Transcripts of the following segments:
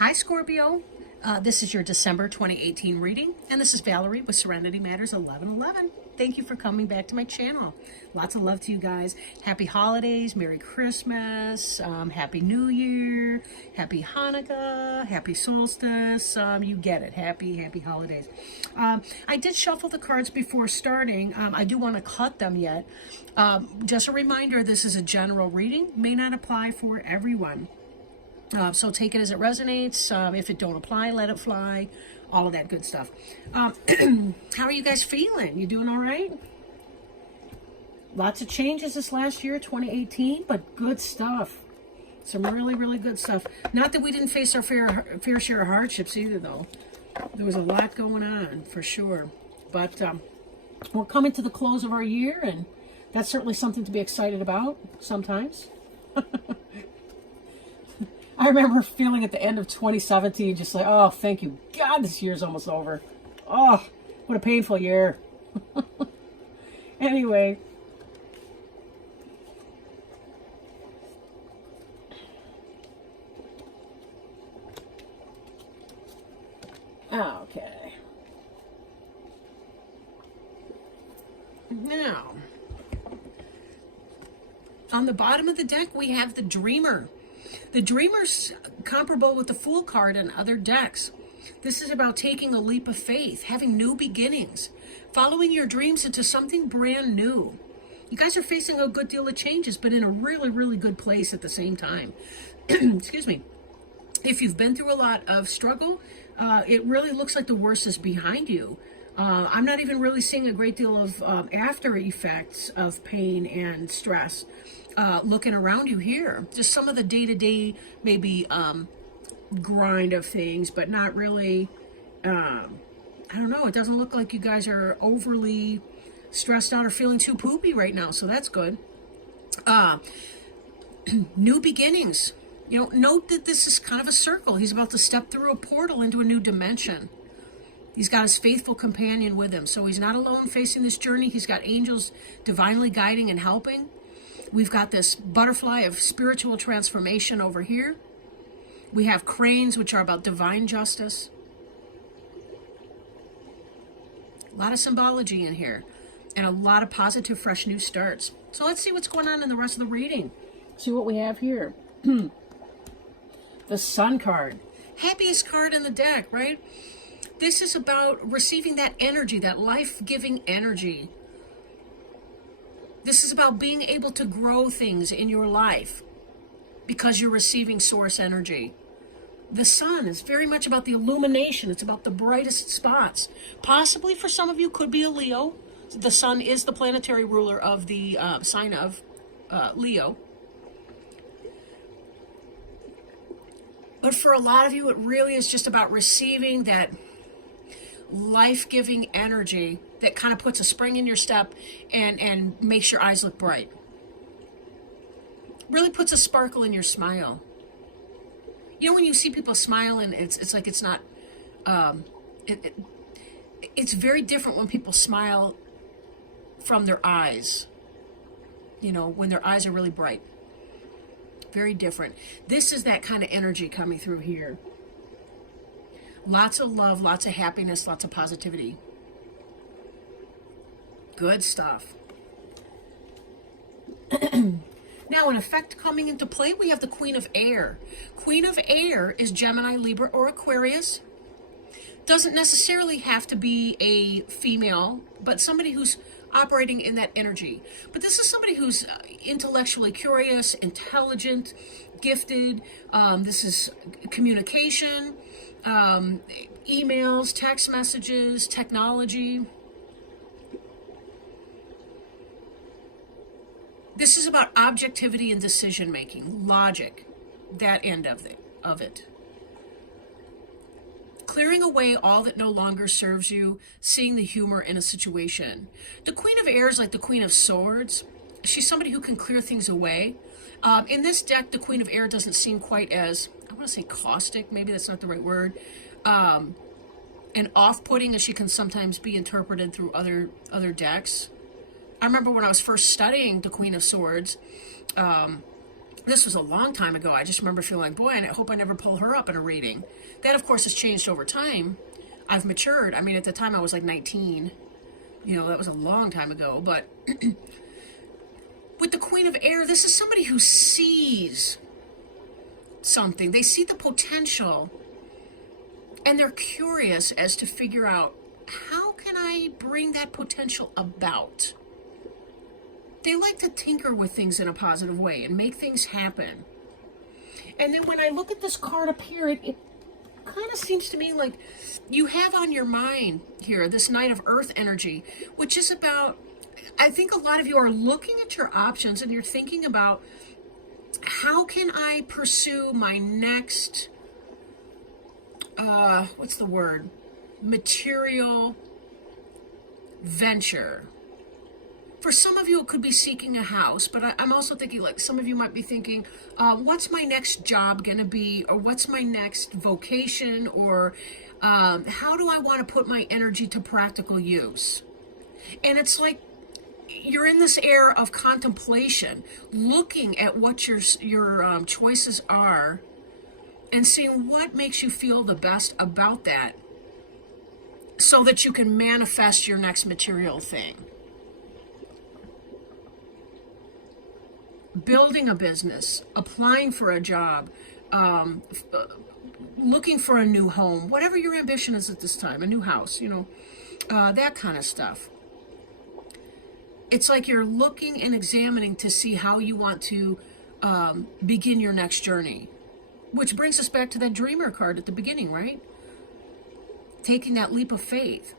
Hi, Scorpio. This is your December 2018 reading, and this is Valerie with Serenity Matters 1111. Thank you for coming back to my channel. Lots of love to you guys. Happy holidays, Merry Christmas, Happy New Year, Happy Hanukkah, Happy Solstice. You get it. Happy holidays. I did shuffle the cards before starting. I do want to cut them yet. Just a reminder, this is a general reading. May not apply for everyone. So take it as it resonates. If it don't apply, let it fly. All of that good stuff. How are you guys feeling? You doing all right? Lots of changes this last year, 2018, but good stuff. Some really good stuff. Not that we didn't face our fair share of hardships either, though. There was a lot going on, for sure. But we're coming to the close of our year, and that's certainly something to be excited about sometimes. I remember feeling at the end of 2017, just like, oh, thank you, God, this year's almost over. Oh, what a painful year. Anyway. Okay. Now, on the bottom of the deck, we have the Dreamer. The Dreamer's comparable with the Fool card and other decks. This is about taking a leap of faith, having new beginnings, following your dreams into something brand new. You guys are facing a good deal of changes, but in a really good place at the same time. Excuse me. If you've been through a lot of struggle, it really looks like the worst is behind you. I'm not even really seeing a great deal of after effects of pain and stress. Looking around you here, just some of the day-to-day maybe grind of things, but not really, I don't know, it doesn't look like you guys are overly stressed out or feeling too poopy right now, so that's good. New beginnings. You know, note that this is kind of a circle. He's about to step through a portal into a new dimension. He's got his faithful companion with him, so he's not alone facing this journey. He's got angels divinely guiding and helping. We've got this butterfly of spiritual transformation over here. We have cranes, which are about divine justice. A lot of symbology in here, and a lot of positive, fresh new starts. So let's see what's going on in the rest of the reading. See what we have here. The Sun card. Happiest card in the deck, right? This is about receiving that energy, that life-giving energy. This is about being able to grow things in your life because you're receiving source energy. The sun is very much about the illumination. It's about the brightest spots. Possibly for some of you could be a Leo. The sun is the planetary ruler of the sign of Leo. But for a lot of you, it really is just about receiving that life-giving energy that kind of puts a spring in your step and makes your eyes look bright. Really puts a sparkle in your smile. You know when you see people smile and it's like it's not, it's very different when people smile from their eyes. You know, when their eyes are really bright. Very different. This is that kind of energy coming through here. Lots of love, lots of happiness, lots of positivity. Good stuff. Now, an effect coming into play, we have the Queen of Air. Queen of Air is Gemini, Libra, or Aquarius. Doesn't necessarily have to be a female, but somebody who's operating in that energy. But this is somebody who's intellectually curious, intelligent, gifted. This is communication, emails, text messages, technology. This is about objectivity and decision making, logic, that end of it. Clearing away all that no longer serves you, seeing the humor in a situation. The Queen of Air is like the Queen of Swords. She's somebody who can clear things away. In this deck, the Queen of Air doesn't seem quite as, I want to say caustic, maybe that's not the right word, and off-putting as she can sometimes be interpreted through other decks. I remember when I was first studying the Queen of Swords, This was a long time ago. I just remember feeling like, boy, I hope I never pull her up in a reading. That, of course, has changed over time. I've matured. I mean, at the time I was like 19. You know, that was a long time ago. But with the Queen of Air, this is somebody who sees something. They see the potential, and they're curious as to figure out, how can I bring that potential about? They like to tinker with things in a positive way and make things happen. And then when I look at this card up here, it kind of seems to me like you have on your mind here this Knight of Earth energy, which is about, I think a lot of you are looking at your options and you're thinking about, how can I pursue my next, what's the word? Material venture. For some of you, it could be seeking a house, but I'm also thinking, like, some of you might be thinking, what's my next job going to be, or what's my next vocation, or how do I want to put my energy to practical use? And it's like you're in this era of contemplation, looking at what your choices are and seeing what makes you feel the best about that so that you can manifest your next material thing. Building a business, applying for a job, looking for a new home, whatever your ambition is at this time, a new house, you know, that kind of stuff. It's like you're looking and examining to see how you want to begin your next journey, which brings us back to that Dreamer card at the beginning, right? Taking that leap of faith.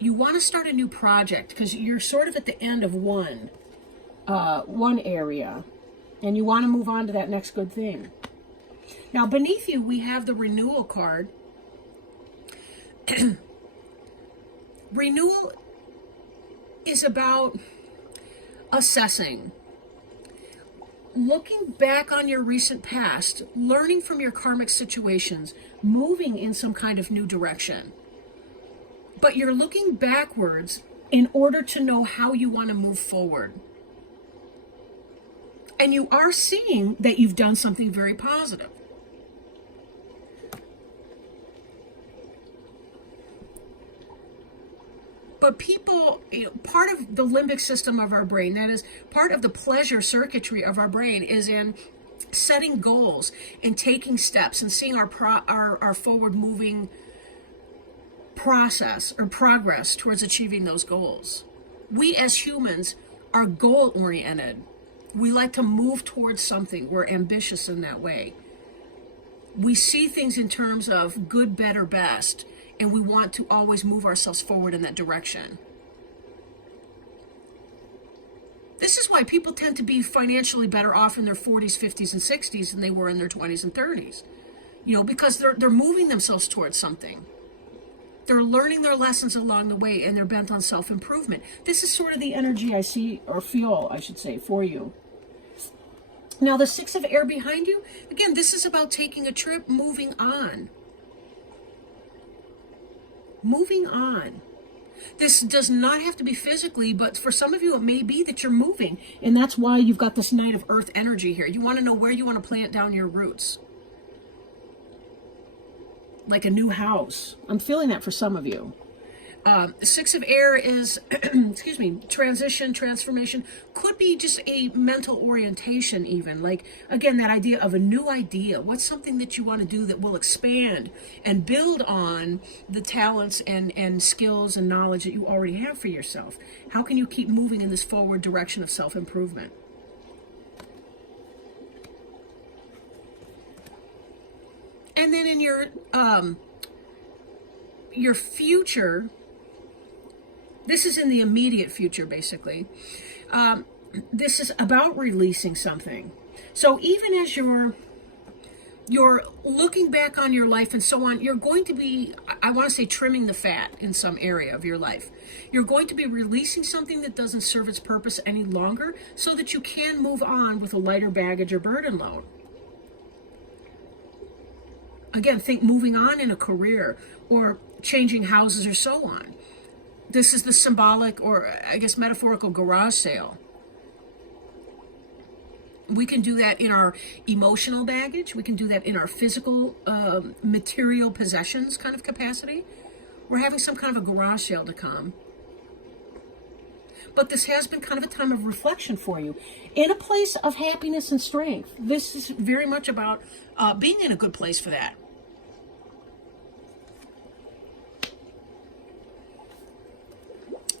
You want to start a new project because you're sort of at the end of one area, and you want to move on to that next good thing. Now, beneath you, we have the Renewal card. Renewal is about assessing, looking back on your recent past, learning from your karmic situations, moving in some kind of new direction. But you're looking backwards in order to know how you want to move forward. And you are seeing that you've done something very positive. But people, part of the limbic system of our brain, that is part of the pleasure circuitry of our brain, is in setting goals and taking steps and seeing our forward moving process or progress towards achieving those goals. We as humans are goal oriented. We like to move towards something. We're ambitious in that way. We see things in terms of good, better, best, and we want to always move ourselves forward in that direction. This is why people tend to be financially better off in their 40s, 50s, and 60s than they were in their 20s and 30s. You know, because they're moving themselves towards something. They're learning their lessons along the way, and they're bent on self-improvement. This is sort of the energy I see, or feel, I should say, for you. Now, the Six of Air behind you, again, this is about taking a trip, moving on. Moving on. This does not have to be physically, but for some of you, it may be that you're moving, and that's why you've got this Knight of Earth energy here. You want to know where you want to plant down your roots. Like a new house. I'm feeling that for some of you. Six of Air is, excuse me, transition, transformation. Could be just a mental orientation even. Like, again, that idea of a new idea. What's something that you want to do that will expand and build on the talents and skills and knowledge that you already have for yourself? How can you keep moving in this forward direction of self-improvement? And then in your future, this is in the immediate future, basically. This is about releasing something. So even as you're looking back on your life and so on, you're going to be, I want to say, trimming the fat in some area of your life. You're going to be releasing something that doesn't serve its purpose any longer so that you can move on with a lighter baggage or burden load. Again, think moving on in a career or changing houses or so on. This is the symbolic, or I guess metaphorical, garage sale. We can do that in our emotional baggage. We can do that in our physical, material possessions kind of capacity. We're having some kind of a garage sale to come. But this has been kind of a time of reflection for you in a place of happiness and strength. This is very much about being in a good place for that.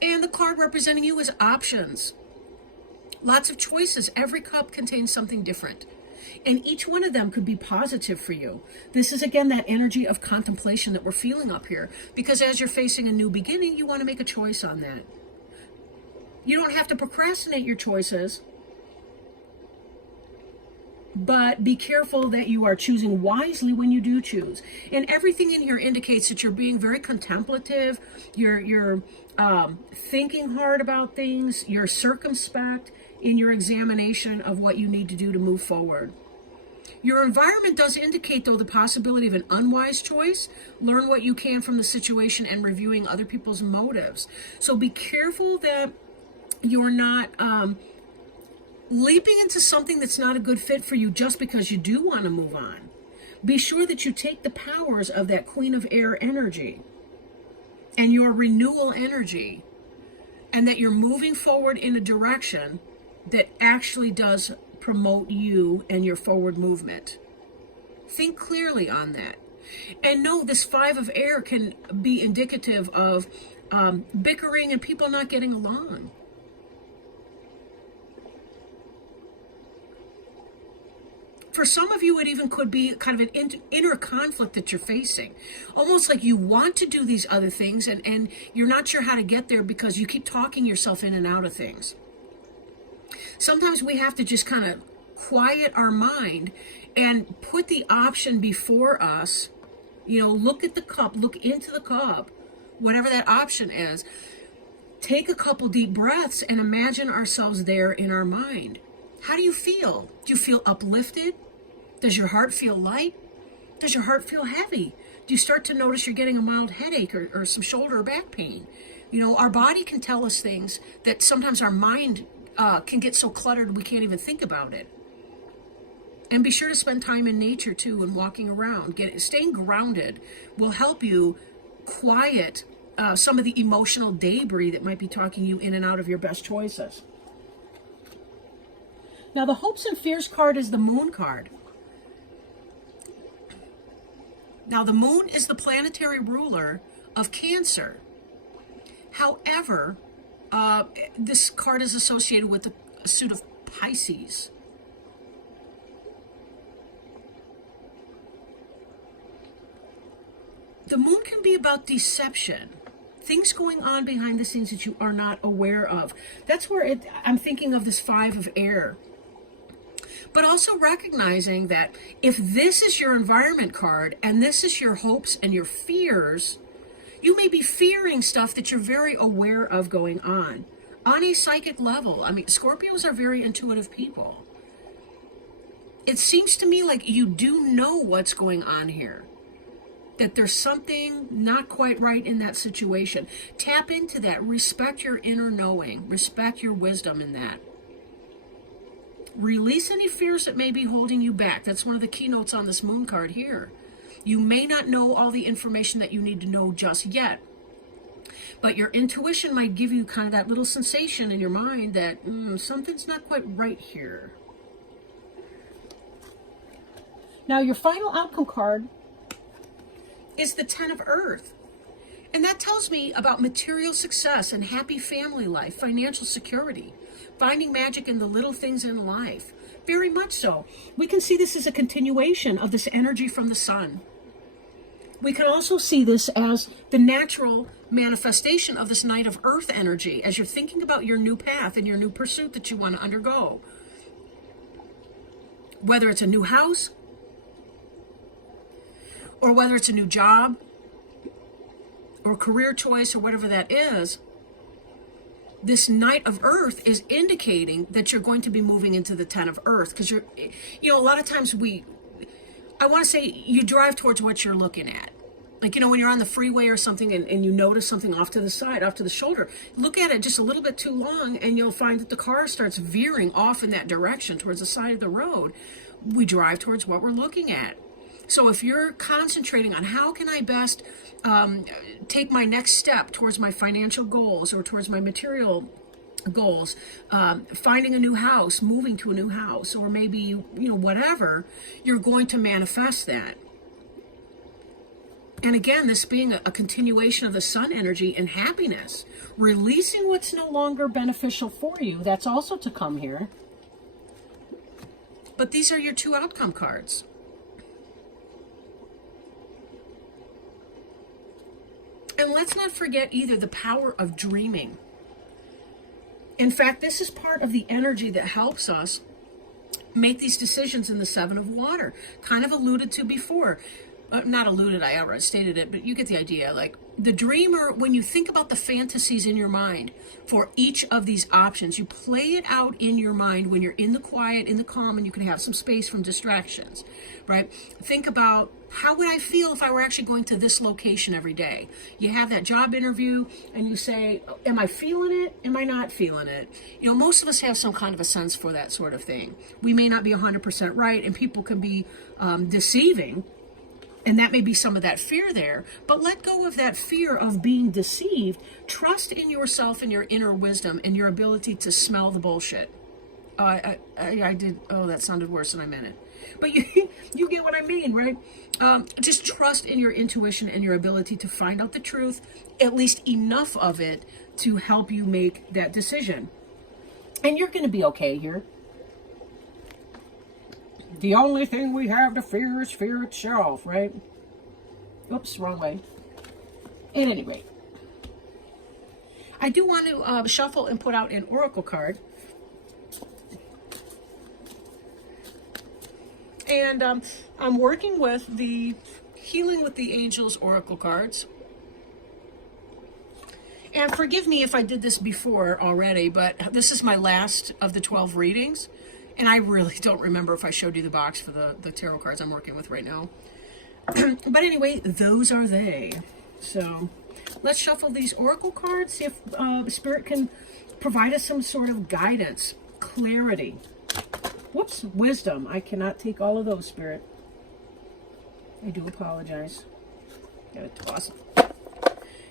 And the card representing you is options. Lots of choices. Every cup contains something different. And each one of them could be positive for you. This is, again, that energy of contemplation that we're feeling up here. Because as you're facing a new beginning, you want to make a choice on that. You don't have to procrastinate your choices. But be careful that you are choosing wisely when you do choose. And everything in here indicates that you're being very contemplative. You're thinking hard about things. You're circumspect in your examination of what you need to do to move forward. Your environment does indicate, though, the possibility of an unwise choice. Learn what you can from the situation and reviewing other people's motives. So be careful that you're not leaping into something that's not a good fit for you just because you do want to move on. Be sure that you take the powers of that Queen of Air energy and your renewal energy, and that you're moving forward in a direction that actually does promote you and your forward movement. Think clearly on that. And know this Five of Air can be indicative of bickering and people not getting along. For some of you, it even could be kind of an inner conflict that you're facing. Almost like you want to do these other things and you're not sure how to get there because you keep talking yourself in and out of things. Sometimes we have to just kind of quiet our mind and put the option before us. You know, look at the cup, look into the cup, whatever that option is. Take a couple deep breaths and imagine ourselves there in our mind. How do you feel? Do you feel uplifted? Does your heart feel light? Does your heart feel heavy? Do you start to notice you're getting a mild headache or some shoulder or back pain? You know, our body can tell us things that sometimes our mind can get so cluttered we can't even think about it. And be sure to spend time in nature too and walking around. Staying grounded will help you quiet some of the emotional debris that might be talking you in and out of your best choices. Now, the hopes and fears card is the Moon card. Now, the Moon is the planetary ruler of Cancer. However, this card is associated with a suit of Pisces. The Moon can be about deception. Things going on behind the scenes that you are not aware of. That's where I'm thinking of this Five of Air. But also recognizing that if this is your environment card and this is your hopes and your fears, you may be fearing stuff that you're very aware of going on a psychic level. I mean, Scorpios are very intuitive people. It seems to me like you do know what's going on here, that there's something not quite right in that situation. Tap into that. Respect your inner knowing. Respect your wisdom in that. Release any fears that may be holding you back. That's one of the keynotes on this Moon card here. You may not know all the information that you need to know just yet, but your intuition might give you kind of that little sensation in your mind that something's not quite right here. Now, your final outcome card is the Ten of Earth. And that tells me about material success and happy family life, financial security, finding magic in the little things in life. Very much so. We can see this as a continuation of this energy from the sun. We can also see this as the natural manifestation of this Knight of Earth energy as you're thinking about your new path and your new pursuit that you want to undergo. Whether it's a new house, or whether it's a new job, or career choice, or whatever that is, this Knight of Earth is indicating that you're going to be moving into the Ten of Earth. Because a lot of times I want to say you drive towards what you're looking at. Like, you know, when you're on the freeway or something and you notice something off to the side, off to the shoulder, look at it just a little bit too long and you'll find that the car starts veering off in that direction towards the side of the road. We drive towards what we're looking at. So if you're concentrating on how can I best take my next step towards my financial goals or towards my material goals, finding a new house, moving to a new house, or maybe, you know, whatever, you're going to manifest that. And again, this being a continuation of the sun energy and happiness, releasing what's no longer beneficial for you, that's also to come here. But these are your 2 outcome cards. And let's not forget either the power of dreaming. In fact, this is part of the energy that helps us make these decisions in the 7 of water. Kind of alluded to before. Not alluded, I outright stated it, but you get the idea. Like the dreamer, when you think about the fantasies in your mind for each of these options, you play it out in your mind when you're in the quiet, in the calm, and you can have some space from distractions, right? Think about, how would I feel if I were actually going to this location every day? You have that job interview and you say, am I feeling it? Am I not feeling it? You know, most of us have some kind of a sense for that sort of thing. We may not be 100% right, and people can be deceiving. And that may be some of that fear there, but let go of that fear of being deceived. Trust in yourself and your inner wisdom and your ability to smell the bullshit. I did, oh, that sounded worse than I meant it. But you get what I mean, right? Just trust in your intuition and your ability to find out the truth, at least enough of it to help you make that decision. And you're going to be okay here. The only thing we have to fear is fear itself, right? Oops, wrong way. At any rate, I do want to shuffle and put out an oracle card. And I'm working with the Healing with the Angels oracle cards. And forgive me if I did this before already, but this is my last of the 12 readings. And I really don't remember if I showed you the box for the tarot cards I'm working with right now. But anyway, those are they. So let's shuffle these oracle cards, see if Spirit can provide us some sort of guidance, clarity. Whoops, wisdom. I cannot take all of those, Spirit. I do apologize. Gotta toss it.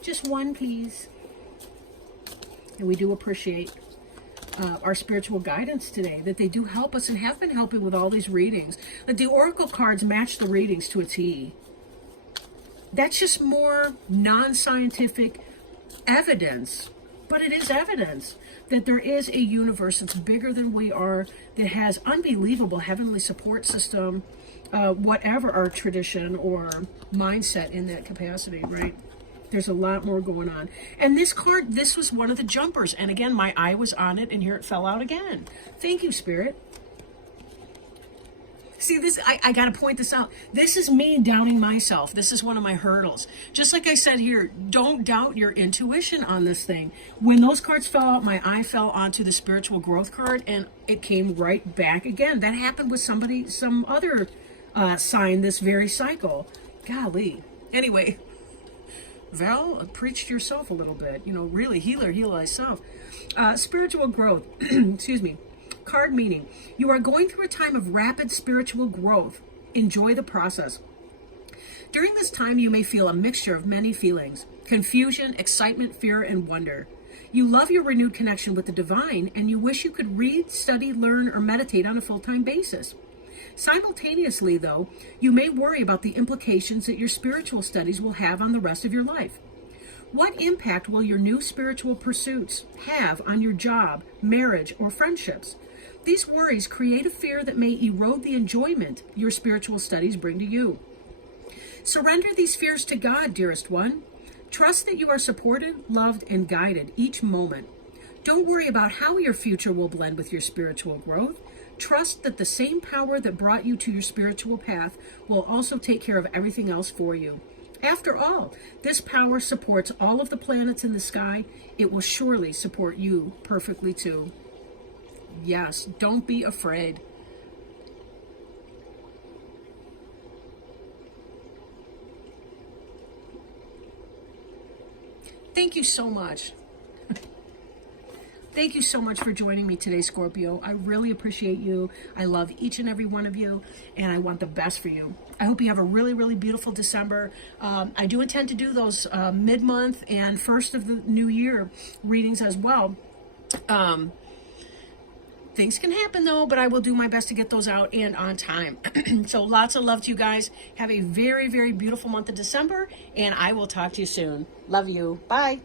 Just one, please. And we do appreciate our spiritual guidance today, that they do help us and have been helping with all these readings. That the oracle cards match the readings to a T. That's just more non-scientific evidence, but it is evidence that there is a universe that's bigger than we are, that has unbelievable heavenly support system, whatever our tradition or mindset in that capacity, right? There's a lot more going on. And this card, this was one of the jumpers. And again, my eye was on it, and here it fell out again. Thank you, Spirit. See, this, I got to point this out. This is me doubting myself. This is one of my hurdles. Just like I said here, don't doubt your intuition on this thing. When those cards fell out, my eye fell onto the spiritual growth card, and it came right back again. That happened with somebody, some other sign this very cycle. Golly. Anyway, Val, preach to yourself a little bit. You know, really, heal thyself. Spiritual growth. Excuse me. Card meaning. You are going through a time of rapid spiritual growth. Enjoy the process. During this time, you may feel a mixture of many feelings. Confusion, excitement, fear, and wonder. You love your renewed connection with the divine, and you wish you could read, study, learn, or meditate on a full-time basis. Simultaneously, though, you may worry about the implications that your spiritual studies will have on the rest of your life. What impact will your new spiritual pursuits have on your job, marriage, or friendships? These worries create a fear that may erode the enjoyment your spiritual studies bring to you. Surrender these fears to God, dearest one. Trust that you are supported, loved, and guided each moment. Don't worry about how your future will blend with your spiritual growth. Trust that the same power that brought you to your spiritual path will also take care of everything else for you. After all, this power supports all of the planets in the sky. It will surely support you perfectly too. Yes, don't be afraid. Thank you so much. Thank you so much for joining me today, Scorpio. I really appreciate you. I love each and every one of you, and I want the best for you. I hope you have a really, really beautiful December. I do intend to do those mid-month and first of the new year readings as well. Things can happen though, but I will do my best to get those out and on time. So lots of love to you guys. Have a very, very beautiful month of December, and I will talk to you soon. Love you. Bye.